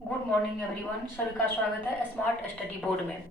Good morning everyone. सभी का स्वागत है स्मार्ट स्टडी बोर्ड में।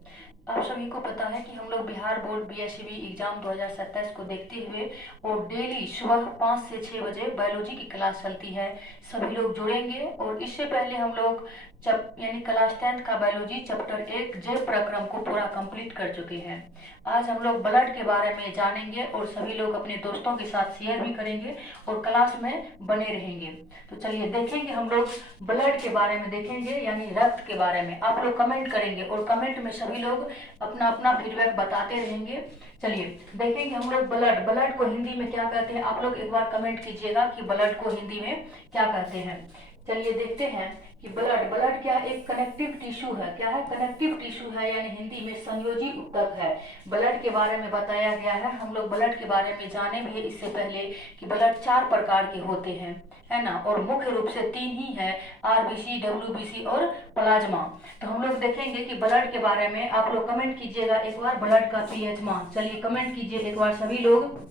आप सभी को पता है कि हम लोग बिहार बोर्ड बीएससीबी एग्जाम 2027 को देखते हुए और डेली सुबह 5 से 6 बजे बायोलॉजी की क्लास चलती है। सभी लोग जुड़ेंगे और इससे पहले हम लोग यानी क्लास 10 का बायोलॉजी चैप्टर 1 जैव प्रक्रम को पूरा कंप्लीट कर चुके हैं। आज हम लोग ब्लड के बारे में जानेंगे और सभी लोग अपने दोस्तों के साथ शेयर भी करेंगे और क्लास में बने रहेंगे। तो चलिए देखेंगे, हम लोग ब्लड के बारे में देखेंगे यानी रक्त के बारे में। आप लोग कमेंट करेंगे और कमेंट में सभी लोग अपना अपना फीडबैक बताते रहेंगे। चलिए देखेंगे हम लोग ब्लड को हिंदी में क्या कहते हैं। आप लोग एक बार कमेंट कीजिएगा कि ब्लड को हिंदी में क्या कहते हैं। चलिए देखते हैं कि ब्लड क्या एक कनेक्टिव टिश्यू है। क्या है? कनेक्टिव टिश्यू है यानी हिंदी में संयोजी ऊतक है। ब्लड के बारे में बताया गया है। हम लोग ब्लड के बारे में जाने भी इससे पहले कि ब्लड 4 प्रकार के होते हैं, है ना, और मुख्य रूप से 3 ही है, आरबीसी, डब्ल्यूबीसी और प्लाज्मा। तो हम लोग देखेंगे कि ब्लड के बारे में। आप लोग कमेंट कीजिएगा एक बार ब्लड का पीएच मान। चलिए कमेंट कीजिए एक बार सभी लोग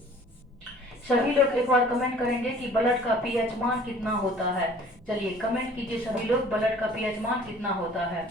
एक बार कमेंट करेंगे कि ब्लड का पीएच मान कितना होता है। चलिए कमेंट कीजिए सभी लोग, ब्लड का पीएच मान कितना होता है।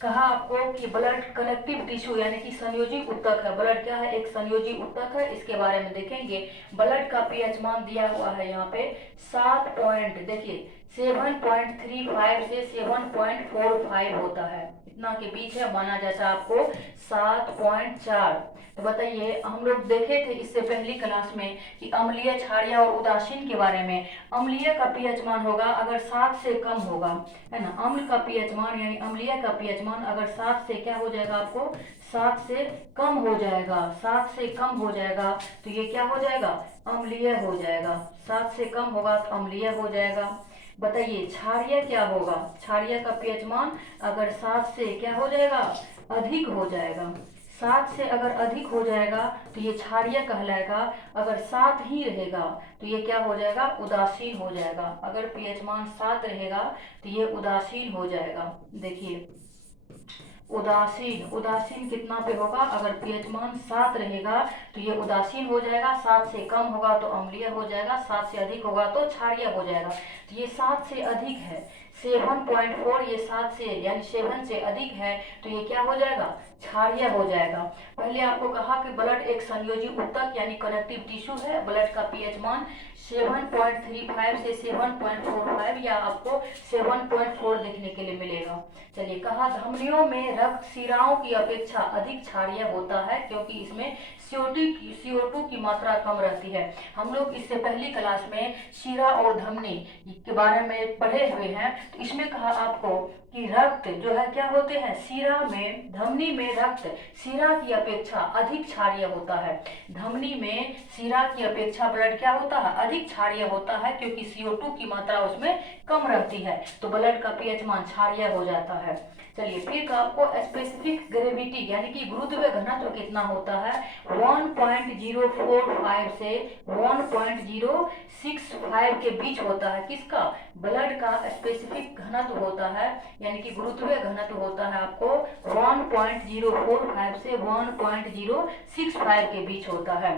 कहा आपको कि ब्लड कलेक्टिव टिश्यू यानी कि संयोजी ऊतक है। ब्लड क्या है? एक संयोजी ऊतक है। इसके बारे में देखेंगे। ब्लड का पीएच मान दिया हुआ है यहाँ पे 7 पॉइंट, देखिए 7.35 से 7.45 होता है, इतना के बीच है, माना जाता है आपको 7.4। तो बताइए, हम लोग देखे थे इससे पहली क्लास में कि अम्लीय, क्षारीय और उदासीन के बारे में। अम्लीय का पीएच मान होगा अगर 7 से कम होगा, है ना। अम्ल का पीएच मान यानी अम्लीय का पीएच मान अगर 7 से क्या हो जाएगा आपको? 7 से कम हो जाएगा। 7 से कम हो जाएगा तो ये क्या हो जाएगा? अम्लीय हो जाएगा। 7 से कम होगा तो अम्लीय हो जाएगा। बताइए क्षारीय क्या होगा? क्षारीय का पीएच मान अगर 7 से क्या हो जाएगा? अधिक हो जाएगा। 7 से अगर अधिक हो जाएगा तो ये क्षारीय कहलाएगा। अगर 7 ही रहेगा तो ये क्या हो जाएगा? उदासीन हो जाएगा। अगर पीएच मान 7 रहेगा तो ये उदासीन हो जाएगा। देखिए उदासीन कितना पे होगा? अगर पीएच मान 7 रहेगा तो ये उदासीन हो जाएगा। 7 से कम होगा तो अम्लीय हो जाएगा। 7 से अधिक होगा तो क्षारीय हो जाएगा। तो ये 7 से अधिक है 7.4, ये 7 से यानी 7 से अधिक है तो ये क्या हो जाएगा? क्षारीय हो जाएगा। पहले आपको कहा कि ब्लड एक संयोजी ऊतक यानी कनेक्टिव टिश्यू है। ब्लड का पीएच मान 7.35 से 7.45 या आपको 7.4 देखने के लिए मिलेगा। चलिए कहा धमनियों में रक्त शिराओं की अपेक्षा अधिक क्षारीय होता है क्योंकि इसमें CO2 की मात्रा कम रहती है। हम लोग इससे पहली क्लास में शिरा और धमनी के बारे में पढ़े हुए हैं। तो इसमें कहा आपको कि रक्त जो है क्या होते हैं? शिरा में, धमनी में रक्त शिरा की अपेक्षा अधिक क्षारीय होता है। धमनी में शिरा की अपेक्षा ब्लड क्या होता है? अधिक क्षारीय होता है क्योंकि CO2 की मात्रा उसमें कम रहती है, तो ब्लड का पीएच मान क्षारीय हो जाता है। चलिए फिर आपको स्पेसिफिक ग्रेविटी यानी कि गुरुत्वीय घनत्व कितना होता है? 1.045 से 1.065 के बीच होता है। किसका? ब्लड का स्पेसिफिक घनत्व होता है यानी कि गुरुत्वीय घनत्व होता है आपको 1.045 से 1.065 के बीच होता है।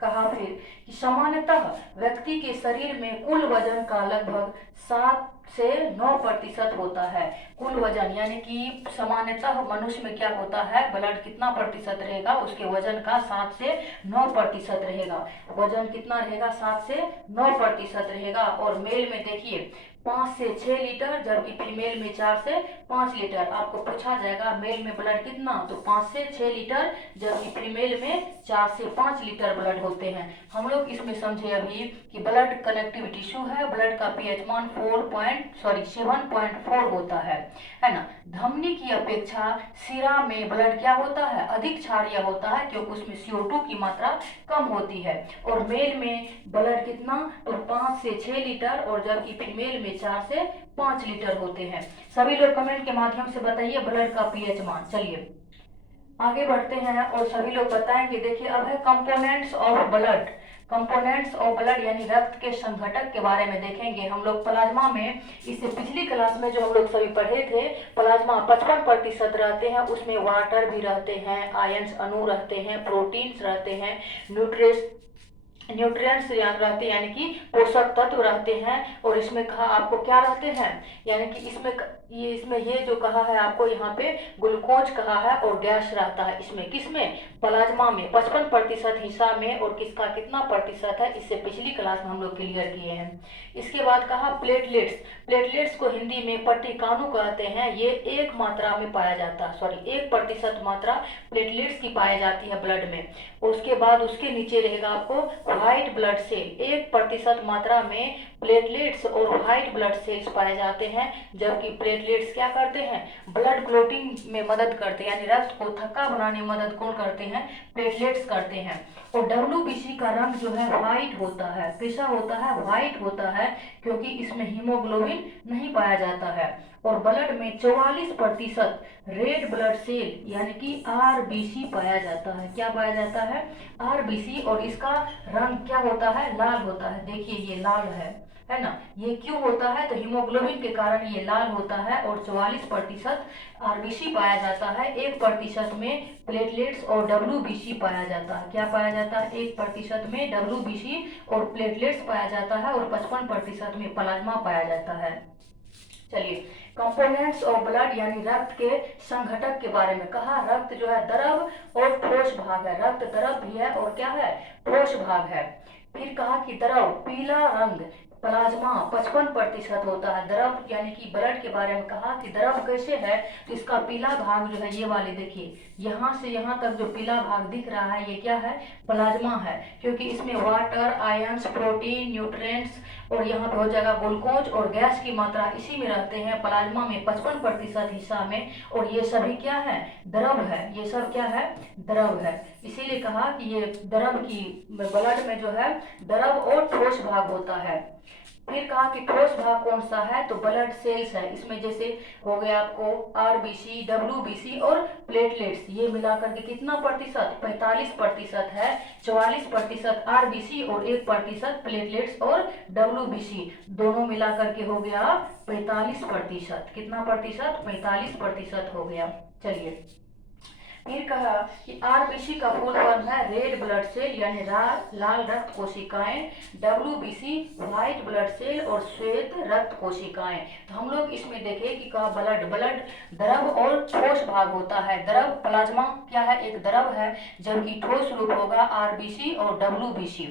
कहा फिर कि सामान्यतः व्यक्ति के शरीर में कुल वजन का लगभग 7 से 9% होता है। कुल वजन यानी कि सामान्यतः मनुष्य में क्या होता है? ब्लड कितना प्रतिशत रहेगा? उसके वजन का 7 से 9% रहेगा। वजन कितना रहेगा? 7 से 9% रहेगा। और मेल में देखिए 5 से 6 लीटर, जबकि फीमेल में 4 से 5 लीटर। आपको पूछा जाएगा मेल में ब्लड कितना, तो 5 से 6 लीटर, जबकि फीमेल में 4 से 5 लीटर ब्लड होते हैं। हम लोग इसमें समझे अभी कि ब्लड कनेक्टिव टिश्यू है। ब्लड का पीएच मान 7.4 होता है ना। धमनी की अपेक्षा शिरा में ब्लड क्या होता है? अधिक क्षारीय होता है क्योंकि उसमें CO2 की मात्रा कम होती है। और मेल में ब्लड कितना, तो 5 से 6 लीटर, और जबकि फीमेल में 4 से 5 लीटर होते हैं। सभी लोग कमेंट के माध्यम से बताइए ब्लड का पीएच मान। चलिए आगे बढ़ते हैं और सभी लोग बताएंगे। देखिए अब है components of blood. Components of blood यानी रक्त के संघटक के बारे में देखेंगे हम लोग। प्लाज्मा में, इससे पिछली क्लास में जो हम लोग सभी पढ़े थे, प्लाज्मा 55% रहते हैं। उसमें वाटर भी रहते हैं, आयंस अणु रहते हैं, प्रोटीन्स रहते हैं, न्यूट्रिएंट्स रहते हैं, यानी कि पोषक तत्व रहते हैं। और इसमें कहा आपको क्या रहते हैं, यानी कि इसमें ये जो कहा है आपको यहाँ पे ग्लूकोज कहा है और गैस रहता है इसमें, किसमें, प्लाज्मा में 55% हिस्सा में। और किसका कितना प्रतिशत है, इससे पिछली क्लास में हम लोग क्लियर किए हैं। इसके बाद कहा प्लेटलेट्स, प्लेटलेट्स को हिंदी में पट्टिकाणु कहते हैं। ये एक मात्रा में पाया जाता है, 1% मात्रा प्लेटलेट्स की पाई जाती है ब्लड में। उसके बाद उसके नीचे रहेगा आपको व्हाइट ब्लड सेल, 1% मात्रा में प्लेटलेट्स और व्हाइट ब्लड सेल्स पाए जाते हैं। जबकि प्लेटलेट्स क्या करते हैं, ब्लड क्लोटिंग में मदद करते हैं, यानी रक्त को थक्का बनाने में मदद कौन करते हैं, प्लेटलेट्स करते हैं। और WBC का रंग जो है व्हाइट होता है, कैसा होता है, व्हाइट होता है, क्योंकि इसमें हीमोग्लोबिन नहीं पाया जाता है। और ब्लड में 44% रेड ब्लड सेल यानी कि RBC पाया जाता है। क्या पाया जाता है, RBC। और इसका रंग क्या होता है, लाल होता है। देखिए ये लाल है ना। ये क्यों होता है, तो हीमोग्लोबिन के कारण ये लाल होता है। और 44% RBC पाया जाता है, 1% में प्लेटलेट्स और WBC पाया जाता है। क्या पाया जाता है, 1% में WBC और प्लेटलेट्स पाया जाता है, और 55% में प्लाज्मा पाया जाता है। चलिए, कंपोनेंट्स ऑफ ब्लड यानी रक्त के संघटक के बारे में कहा। रक्त जो है द्रव और ठोस भाग है, रक्त द्रव भी है और क्या है, ठोस भाग है। फिर कहा कि द्रव पीला रंग प्लाज्मा 55% होता है। द्रव यानी कि ब्लड के बारे में कहा कि द्रव कैसे है, तो इसका पीला भाग जो है ये वाले देखिए, यहाँ से यहाँ तक जो पीला भाग दिख रहा है ये क्या है, प्लाज्मा है। क्योंकि इसमें वाटर, आयंस, प्रोटीन, न्यूट्रिएंट्स और यहाँ पे हो जाएगा ग्लूकोज और गैस की मात्रा इसी में रहते हैं प्लाज्मा में 55% हिस्सा में। और ये सभी क्या है, द्रव है, ये सब क्या है, द्रव है। इसीलिए कहा कि ये द्रव की ब्लड में जो है द्रव और ठोस भाग होता है। फिर कहा कि ठोस भाग कौन सा है, तो ब्लड सेल्स है। इसमें जैसे हो गया आपको RBC, WBC और प्लेटलेट्स, ये मिलाकर के कितना प्रतिशत, 45% है। 44% RBC और 1% प्लेटलेट्स और WBC, दोनों मिलाकर के हो गया 45%। कितना प्रतिशत, 45% हो गया। चलिए, फिर कहा कि RBC का फुल फॉर्म है रेड ब्लड सेल यानी लाल रक्त कोशिकाएं, WBC व्हाइट ब्लड सेल और श्वेत रक्त कोशिकाएं। तो हम लोग इसमें देखें कि कहा ब्लड द्रव और ठोस भाग होता है। द्रव प्लाज्मा क्या है, एक द्रव है, जबकि ठोस रूप होगा RBC और WBC।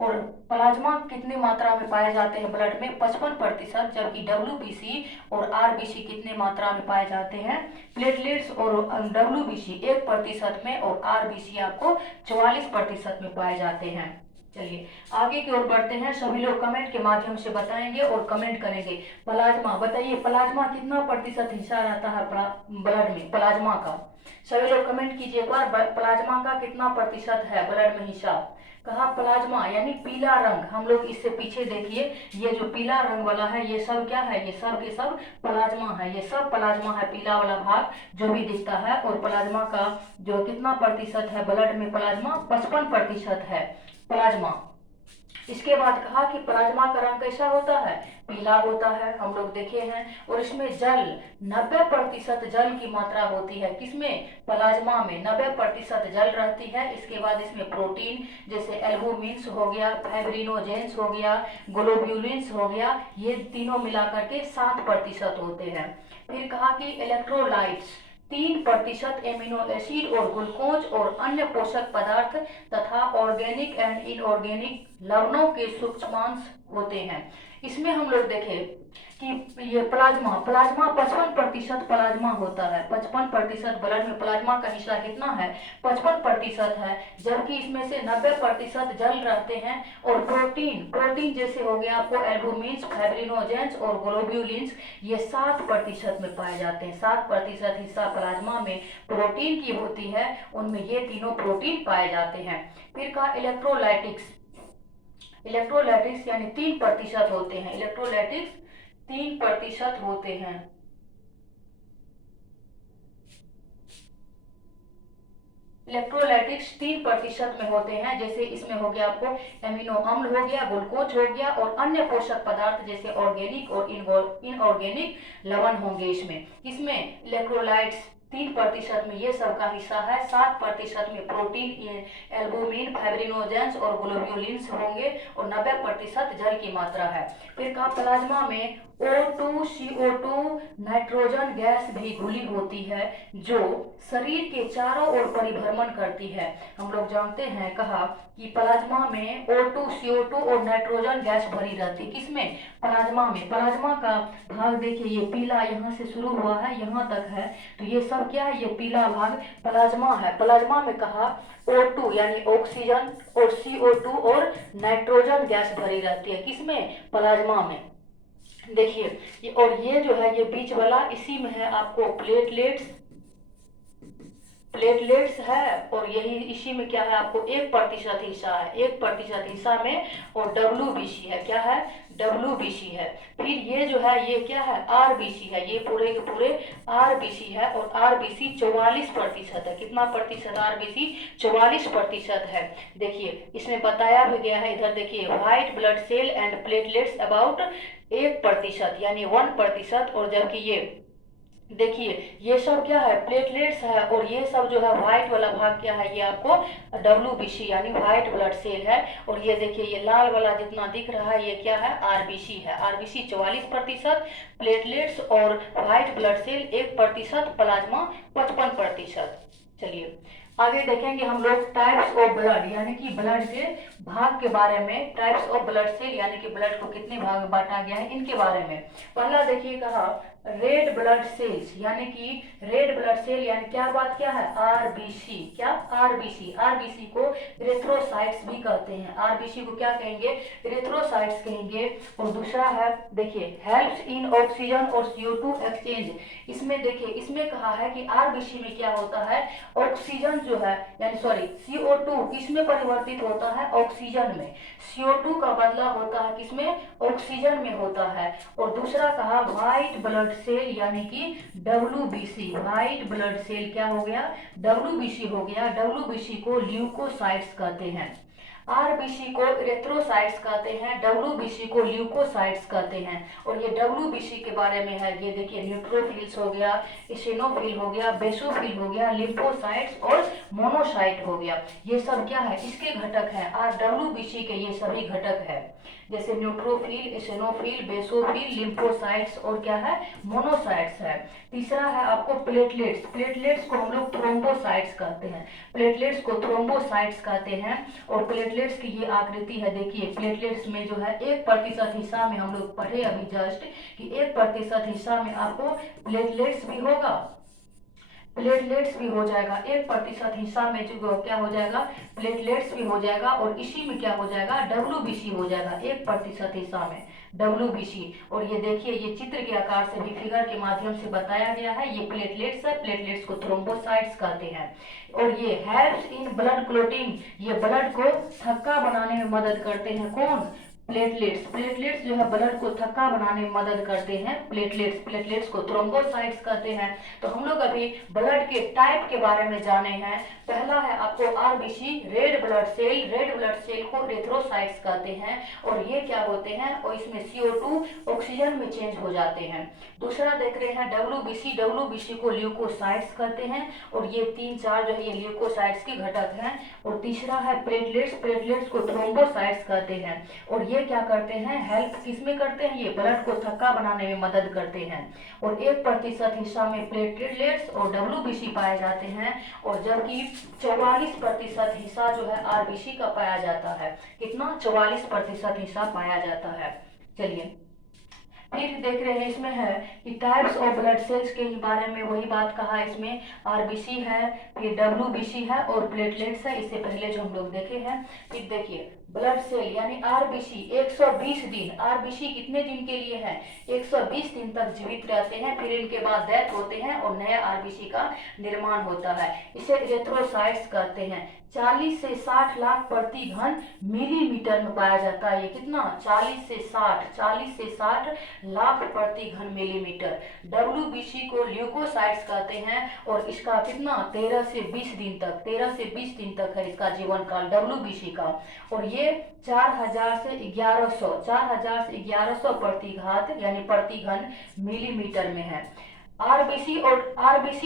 और प्लाज्मा कितनी मात्रा में पाए जाते हैं ब्लड में, 55%, जबकि WBC और RBC कितने मात्रा में पाए जाते हैं, प्लेटलेट्स और WBC 1% में और RBC आपको 44% में पाए जाते हैं। चलिए आगे की ओर बढ़ते हैं। सभी लोग कमेंट के माध्यम से बताएंगे और कमेंट करेंगे। प्लाज्मा बताइए, प्लाज्मा कितना प्रतिशत हिस्सा रहता है ब्लड में, प्लाज्मा का। सभी लोग कमेंट कीजिए एक बार, प्लाज्मा का कितना प्रतिशत है ब्लड में हिस्सा। कहा प्लाज्मा यानी पीला रंग। हम लोग इससे पीछे देखिए, ये जो पीला रंग वाला है ये सब क्या है, ये सब के सब प्लाज्मा है। ये सब प्लाज्मा है, पीला वाला भाग जो भी दिखता है। और प्लाज्मा का जो कितना प्रतिशत है ब्लड में, प्लाज्मा 55% है प्लाज्मा। इसके बाद कहा कि प्लाज्मा का रंग कैसा होता है, पीला होता है, हम लोग देखे हैं। और इसमें जल 90% जल की मात्रा होती है। किसमें, प्लाज्मा में 90% जल रहती है। इसके बाद इसमें प्रोटीन जैसे एल्बुमिन्स हो गया, फाइब्रिनोजेंस हो गया, ग्लोब्यूलिन्स हो गया, ये तीनों मिलाकर के 7% होते हैं। फिर कहा कि इलेक्ट्रोलाइट्स 3% एमिनो एसिड और ग्लूकोज और अन्य पोषक पदार्थ तथा ऑर्गेनिक एंड इनऑर्गेनिक लवणों के सूक्ष्मांश होते हैं। इसमें हम लोग देखें कि ये प्लाज्मा 55% प्लाज्मा होता है। 55% ब्लड में प्लाज्मा का हिस्सा कितना है, 55% है। जबकि इसमें से 90% जल रहते हैं। और प्रोटीन जैसे हो गया आपको एल्बुमिन्स, फाइब्रिनोजेंस और ग्लोब्यूलिन्स, ये 7% में पाए जाते हैं। 7% हिस्सा प्लाज्मा में प्रोटीन की होती है, उनमें ये तीनों प्रोटीन पाए जाते हैं। फिर कहा इलेक्ट्रोलाइटिक्स यानी 3% होते हैं। इलेक्ट्रोलाइटिक्स 3% होते हैं। इलेक्ट्रोलाइटिक्स 3% में होते हैं। जैसे इसमें हो गया आपको एमिनो अम्ल हो गया, ग्लूकोज हो गया और अन्य पोषक पदार्थ जैसे ऑर्गेनिक और इनऑर्गेनिक लवण होंगे। इसमें इलेक्ट्रोलाइट्स 3% में ये सब का हिस्सा है, 7% में प्रोटीन, एल्बुमिन, फाइब्रिनोजेंस और ग्लोब्युलिन्स होंगे और 90% जल की मात्रा है। फिर कहा प्लाज्मा में O2, CO2 नाइट्रोजन गैस भी घुली होती है जो शरीर के चारों ओर परिभ्रमण करती है। हम लोग जानते हैं कहा कि प्लाज्मा में O2, CO2 और नाइट्रोजन गैस भरी रहती है। किसमें? प्लाज्मा में। प्लाज्मा का भाग देखिए, ये पीला यहाँ से शुरू हुआ है, यहाँ तक है, तो ये सब क्या है? ये पीला भाग प्लाज्मा है। प्लाज्मा में कहा O2 यानी ऑक्सीजन और CO2 और नाइट्रोजन गैस भरी रहती है। किसमें? प्लाज्मा में। देखिए ये, और ये जो है ये बीच वाला, इसी में है आपको प्लेटलेट्स है, और यही इसी में क्या है आपको 1% हिस्सा है, 1% हिस्सा में, और WBC है। क्या है? WBC है। फिर ये जो है ये क्या है? RBC है। ये पूरे के पूरे RBC है, और RBC 44% है। कितना प्रतिशत? RBC 44% है। देखिए इसमें बताया भी गया है, इधर देखिए, white blood cell and platelets about 1% यानी 1%, और जबकि ये देखिए ये सब क्या है? प्लेटलेट्स है, और ये सब जो है व्हाइट वाला भाग क्या है? ये आपको WBC यानी व्हाइट ब्लड सेल है। और ये देखिए ये लाल वाला जितना दिख रहा है ये क्या है? RBC है। RBC 44%, प्लेटलेट्स और व्हाइट ब्लड सेल 1%, प्लाज्मा 55%। चलिए आगे देखेंगे हम लोग टाइप्स ऑफ ब्लड यानी कि ब्लड के भाग के बारे में। टाइप्स ऑफ ब्लड सेल यानी कि ब्लड को कितने भाग में बांटा गया है, इनके बारे में। पहला देखिए कहा रेड ब्लड सेल्स यानी कि रेड ब्लड सेल यानी क्या बात क्या है? RBC। क्या? RBC को इरेथ्रोसाइट्स भी कहते हैं। RBC को क्या कहेंगे? इरेथ्रोसाइट्स कहेंगे। और दूसरा है देखिए हेल्प्स इन ऑक्सीजन और CO2 एक्सचेंज। इसमें देखिए इसमें कहा है कि RBC में क्या होता है? ऑक्सीजन जो है यानी सॉरी CO2 किसमें परिवर्तित होता है? ऑक्सीजन में। CO2 का बदला होता है किसमें? ऑक्सीजन में होता है। और दूसरा कहा व्हाइट ब्लड सेल यानी कि WBC। व्हाइट ब्लड सेल क्या हो गया? WBC हो गया। WBC को ल्यूकोसाइट्स कहते हैं। RBC को इरेथ्रोसाइट्स कहते हैं, WBC को ल्यूकोसाइट्स कहते हैं। और ये WBC के बारे में है, ये देखिए न्यूट्रोफिल्स हो गया, इसिनोफिल हो गया, बेसोफिल हो गया, लिम्फोसाइट्स और मोनोसाइट हो गया। ये सब क्या है? इसके घटक हैं। WBC के ये सभी घटक है, जैसे न्यूट्रोफिल, इसिनोफिल, बेसोफिल, लिम्फोसाइट्स और क्या है? मोनोसाइट्स है। तीसरा है आपको प्लेटलेट्स। प्लेटलेट्स को हम लोग थ्रोम्बोसाइट्स कहते हैं। प्लेटलेट्स को थ्रोम्बोसाइट्स कहते हैं। और प्लेटलेट्स की ये आकृति है, देखिए प्लेटलेट्स में जो है 1% हिस्सा में हम लोग पढ़े अभी जस्ट कि 1% हिस्सा में आपको प्लेटलेट्स भी होगा, प्लेटलेट्स भी हो जाएगा। 1% हिस्सा में जो क्या हो जाएगा? प्लेटलेट्स भी हो जाएगा। और इसी में क्या हो जाएगा? WBC हो जाएगा 1% हिस्सा में, WBC। और ये देखिए ये चित्र के आकार से भी फिगर के माध्यम से बताया गया है। ये प्लेटलेट्स है, प्लेटलेट्स को थ्रोम्बोसाइट्स कहते हैं। और ये हेल्प्स इन ब्लड क्लोटिंग, ये ब्लड को थक्का बनाने में मदद करते हैं। कौन? प्लेटलेट्स। प्लेटलेट्स जो है ब्लड को थक्का बनाने में मदद करते हैं। प्लेटलेट्स को थ्रोम्बोसाइट्स कहते हैं। तो हम लोग अभी ब्लड के टाइप के बारे में जाने हैं। पहला है आपको RBC red blood cell. Red blood cell को इरेथ्रोसाइट्स कहते हैं। और ये क्या होते हैं? और इसमें CO2 ऑक्सीजन में चेंज हो जाते हैं। दूसरा देख रहे हैं WBC। WBC को ल्यूकोसाइट्स कहते हैं। और ये 3-4 जो है ये ल्यूकोसाइट्स के घटक हैं। और तीसरा है प्लेटलेट्स। प्लेटलेट्स को थ्रोम्बोसाइट्स कहते हैं। और ये क्या करते हैं? हेल्प किसमें करते हैं? ये ब्लड को थक्का बनाने में मदद करते हैं। और 1% हिस्सा में प्लेटलेट्स और WBC पाए जाते हैं। और जबकि 44% हिस्सा जो है RBC का पाया जाता है। कितना? 44% हिस्सा पाया जाता है। चलिए फिर देख रहे हैं इसमें है कि टाइप्स ऑफ ब्लड सेल्स के बारे में वही बात कहा। इसमें RBC है, फिर WBC है और प्लेटलेट्स है। इससे पहले जो हम लोग देखे हैं। फिर देखिए ब्लड सेल यानी RBC 120 दिन। RBC कितने दिन के लिए है? 120 दिन तक जीवित रहते हैं। फिर इनके बाद डेथ होते हैं और नया RBC का निर्माण होता है। इसे इरेथ्रोसाइट्स कहते हैं। 40 से 60 लाख प्रति घन मिलीमीटर में पाया जाता है। ये कितना? 40 से 60 लाख प्रति घन मिलीमीटर। WBC को ल्यूकोसाइट्स कहते हैं। और इसका कितना? 13 से 20 दिन तक है इसका जीवन काल WBC का। और ये 4000 से 1100 प्रति घात यानी प्रति घन मिलीमीटर में है। आरबीसी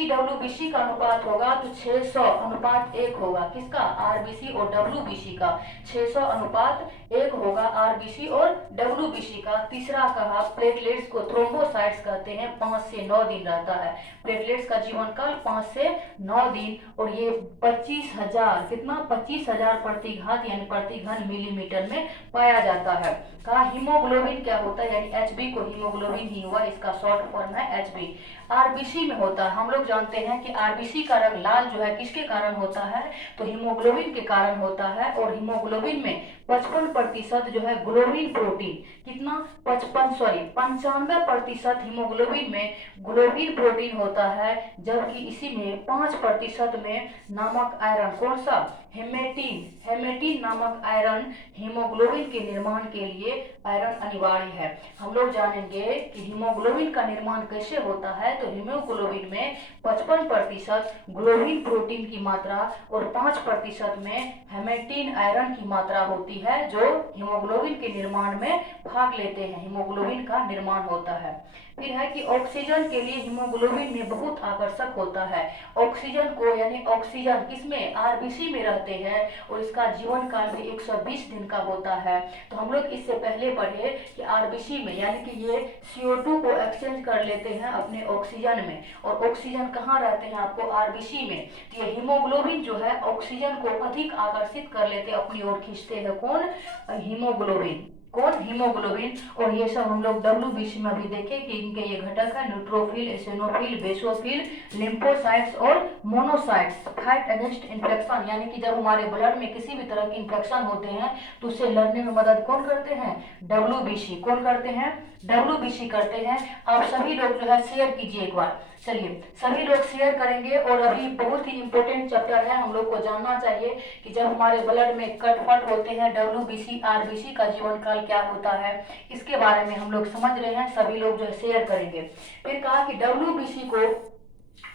डब्ल्यूबीसी का अनुपात होगा तो 600 अनुपात 1 होगा। किसका? आरबीसी और डब्ल्यूबीसी का 600 अनुपात 1 होगा आरबीसी और डब्ल्यूबीसी का। तीसरा कहा प्लेटलेट्स को थ्रोम्बोसाइट्स कहते हैं, 5 से 9 दिन रहता है। प्लेटलेट्स का जीवन काल 5 से 9 दिन और ये 25,000 कितना 25,000 प्रति घात यानी प्रति घन मिलीमीटर में पाया जाता है। कहा हीमोग्लोबिन क्या होता है, यानी एचबी को हीमोग्लोबिन ही हुआ, इसका शॉर्ट फॉर्म है एचबी। आरबीसी में होता है, हम लोग जानते हैं कि आरबीसी का रंग लाल जो है किसके कारण होता है, तो हीमोग्लोबिन के कारण होता है। और हीमोग्लोबिन में 55% जो है ग्लोबिन प्रोटीन, कितना 95% हीमोग्लोबिन में ग्लोबिन प्रोटीन होता है, जबकि इसी में 5% में नामक आयरन, कौन सा, हेमेटिन नामक आयरन हीमोग्लोबिन के निर्माण के लिए आयरन अनिवार्य है। हम लोग जानेंगे कि हीमोग्लोबिन का निर्माण कैसे होता है, तो हीमोग्लोबिन में 55% ग्लोबिन प्रोटीन की मात्रा और 5% में हेमेटिन आयरन की मात्रा होती है, जो हीमोग्लोबिन के निर्माण में भाग लेते हैं, हीमोग्लोबिन का निर्माण होता है। फिर है कि ऑक्सीजन के लिए हीमोग्लोबिन में बहुत आकर्षक होता है। ऑक्सीजन को यानी ऑक्सीजन किसमें, आरबीसी में रहते हैं और इसका जीवन काल भी 120 दिन का होता है। तो हम लोग इससे पहले पढ़े कि आरबीसी में यानी कि ये CO2 को एक्सचेंज कर लेते हैं अपने ऑक्सीजन में, और ऑक्सीजन कहाँ रहते हैं आपको, आरबीसी में। तो ये हीमोग्लोबिन जो है ऑक्सीजन को अधिक आकर्षित कर लेते हैं, अपनी ओर खींचते हैं, कौन, हीमोग्लोबिन, कौन, हीमोग्लोबिन। और ये सब हम लोग डब्ल्यूबीसी में भी देखे कि इनके ये घटक है न्यूट्रोफिल, एसिनोफिल, बेसोफिल, लिम्फोसाइट्स और मोनोसाइट्स। फाइट अगेंस्ट इन्फेक्शन, यानी कि जब हमारे ब्लड में किसी भी तरह के इन्फेक्शन होते हैं तो उससे लड़ने में मदद कौन करते हैं, डब्ल्यूबीसी, कौन करते हैं, डब्ल्यूबीसी करते हैं। आप सभी लोग जो है शेयर कीजिए एक बार, चलिए सभी लोग शेयर करेंगे। और अभी बहुत ही इंपॉर्टेंट चैप्टर है, हम लोग को जानना चाहिए कि जब हमारे ब्लड में कटफट होते हैं डब्ल्यूबीसी आरबीसी का जीवन काल क्या होता है, इसके बारे में हम लोग समझ रहे हैं, सभी लोग जो है शेयर करेंगे। फिर कहा कि डब्ल्यूबीसी को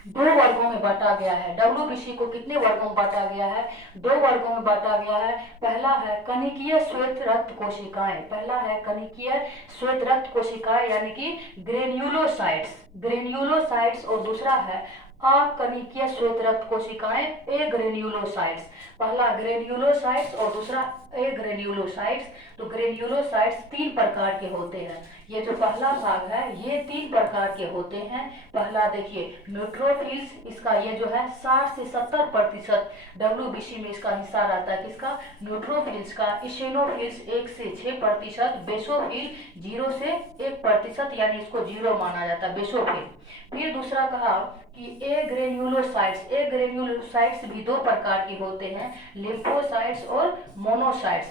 2 वर्गों में बांटा गया है। डब्ल्यूबीसी को कितने वर्गों में बांटा गया है, 2 वर्गों में बांटा गया है। पहला है कनिकीय श्वेत रक्त कोशिकाएं, पहला है कनिकीय श्वेत रक्त कोशिकाएं यानी कि ग्रेन्युलोसाइट्स, और दूसरा है अकनिकीय श्वेत रक्त कोशिकाएं, एग्रेन्युलोसाइट्स। पहला ग्रेन्युलोसाइट्स और दूसरा एग्रेन्युलोसाइट्स। तो ग्रेन्युलोसाइट्स 3 प्रकार के होते हैं। ये जो पहला भाग है ये 3 प्रकार के होते हैं। पहला देखिए न्यूट्रोफिल्स, इसका ये जो है 60 से 70% डब्ल्यूबीसी में इसका हिस्सा रहता है, किसका, न्यूट्रोफिल्स का। इशेनोफिल्स 1 से 6%, बेसोफिल 0 से 1%, यानी इसको 0 माना जाता है बेसोफिल। फिर दूसरा कहा कि एग्रेन्युलोसाइट्स भी 2 प्रकार के होते हैं, लिम्फोसाइट्स और मोनोसाइट्स।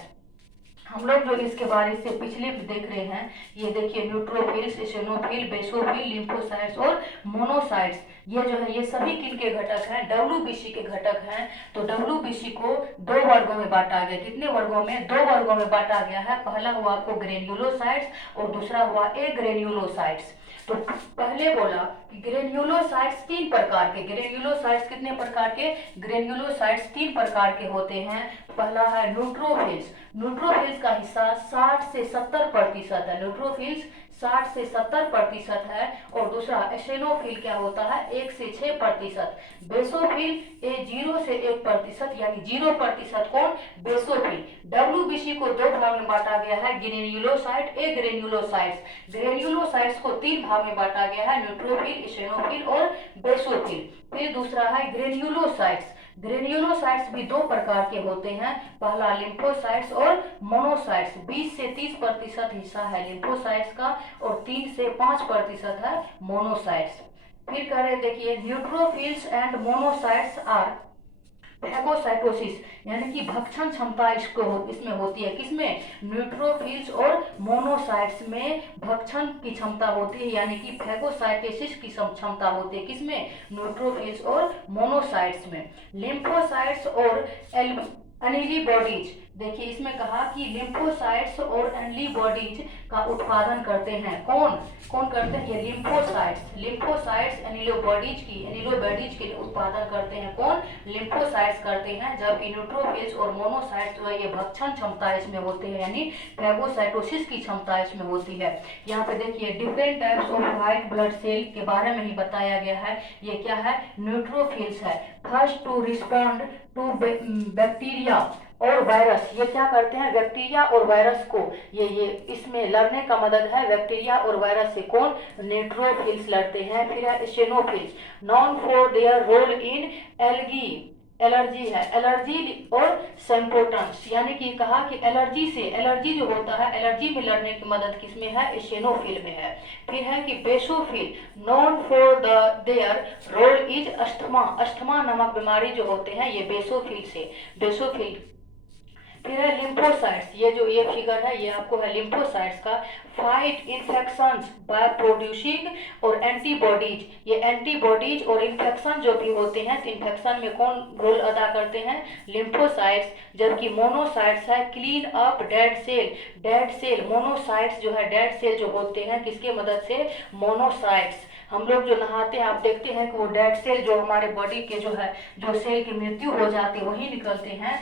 हम लोग जो इसके बारे से पिछले देख रहे हैं, ये देखिए न्यूट्रोफिल्स, एसिनोफिल, बेसोफिल, लिम्फोसाइट्स और मोनोसाइट्स, ये जो है ये सभी किनके घटक हैं, डब्ल्यूबीसी के घटक हैं। तो डब्ल्यूबीसी को 2 वर्गों में बांटा गया, कितने वर्गों में, 2 वर्गों में बांटा गया है। पहला हुआ आपको ग्रेन्युलोसाइट्स और दूसरा हुआ एग्रेन्युलोसाइट्स। तो पहले बोला कि ग्रेन्युलोसाइट्स 3 प्रकार के, ग्रेन्युलोसाइट्स कितने प्रकार के, ग्रेन्युलोसाइट्स 3 प्रकार के होते हैं। पहला है न्यूट्रोफिल्स का हिस्सा 60 से 70% है, न्यूट्रोफिल्स 60 से 70% है। और दूसरा एसिनोफिल क्या होता है 1 से 6%, बेसोफिल 0 से 1%, यानी 0% कौन, बेसोफिल। डब्ल्यूबीसी को 2 भाग में बांटा गया है, ग्रेन्युलोसाइट, एग्रेन्युलोसाइट्स। ग्रेन्युलोसाइट्स को 3 भाग में बांटा गया है, न्यूट्रोफिल, एसिनोफिल और बेसोफिल। फिर दूसरा है ग्रेन्युलोसाइट्स। ग्रेन्युलोसाइट्स भी 2 प्रकार के होते हैं, पहला लिम्फोसाइट्स और मोनोसाइट्स। 20 से 30% हिस्सा है लिम्फोसाइट्स का और 3 से 5% है मोनोसाइट्स। फिर कह रहे देखिए neutrophils and monocytes are phagocytosis, यानी कि भक्षण क्षमता इसमें होती है, किसमें, न्यूट्रोफिल्स और मोनोसाइट्स में भक्षण की क्षमता होती है, यानी कि फैगोसाइटोसिस की क्षमता होती है, किसमें, न्यूट्रोफिल्स और मोनोसाइट्स में। लिम्फोसाइट्स और एनिली बॉडीज, देखिए इसमें कहा कि लिम्फोसाइट्स और एंटीबॉडीज का उत्पादन करते हैं। कौन कौन करते हैं? ये लिम्फोसाइट्स एनिलोबॉडीज के लिए उत्पादन करते हैं। कौन? लिम्फोसाइट्स करते हैं, जबकि न्यूट्रोफिल्स और मोनोसाइट्स जो है ये भक्षण क्षमता इसमें होते हैं, यानी फैगोसाइटोसिस की क्षमता इसमें होती है। यहाँ पे देखिए different types of white blood cell के बारे में ही बताया गया है। ये क्या है? न्यूट्रोफिल्स है। First to respond to bacteria और वायरस। ये क्या करते हैं? बैक्टीरिया और वायरस को ये इसमें लड़ने का मदद है। बैक्टीरिया और वायरस से कौन? न्यूट्रोफिल्स लड़ते हैं। फिर है eosinophils, known for their role in allergy है, एलर्जी और सिम्पोटम्स, यानी कि कहा कि एलर्जी जो होता है, एलर्जी में लड़ने की मदद किसमें है? स्टेनोफिल में है। फिर है कि basophil, known for their role is asthma नामक बीमारी जो होते हैं ये बेसोफिल। फिर है लिम्फोसाइट्स, ये फिगर है, ये आपको है लिम्फोसाइट्स का। फाइट इन्फेक्शंस बाय प्रोड्यूसिंग और एंटीबॉडीज, ये एंटीबॉडीज और इन्फेक्शन जो भी होते हैं तो इन्फेक्शन में कौन रोल अदा करते हैं? लिम्फोसाइट्स। जबकि मोनोसाइट्स है clean up dead cell. Monocytes जो है डेड सेल जो होते हैं किसके मदद से? मोनोसाइट्स। हम लोग जो नहाते हैं आप देखते हैं कि वो डेड सेल जो हमारे बॉडी के जो है जो सेल की मृत्यु हो जाती है वही निकलते हैं,